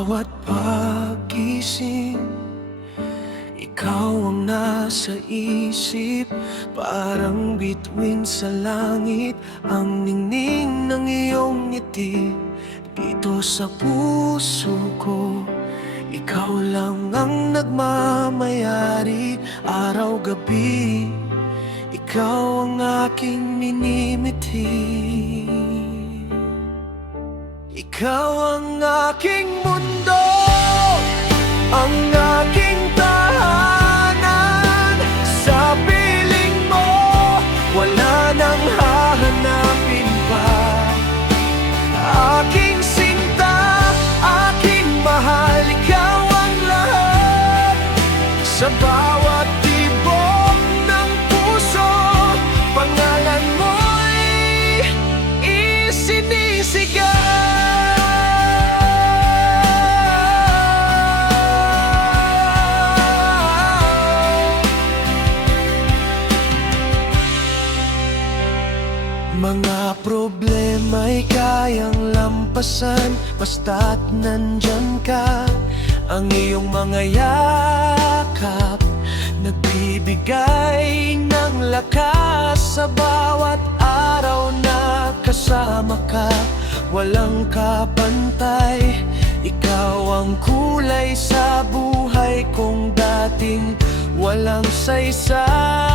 bawat pagising, ikaw ang nasa isip. Parang bituin sa langit ang ningning ng iyong ngiti. Dito sa puso ko, ikaw lang ang nagmamayari. Araw-gabi, ikaw ang aking minimiti. Ikaw ang aking mundo, ang aking tahanan. Sa piling mo, wala nang hahanapin pa. Aking sinta, aking mahal, ikaw ang lahat. Sa bawat tibok ng puso, pangalan mo'y isinisigaw. Mga problema'y kayang lampasan basta't nandyan ka. Ang iyong mga yakap nagbibigay ng lakas. Sa bawat araw na kasama ka, walang kapantay. Ikaw ang kulay sa buhay kong dating walang saysay.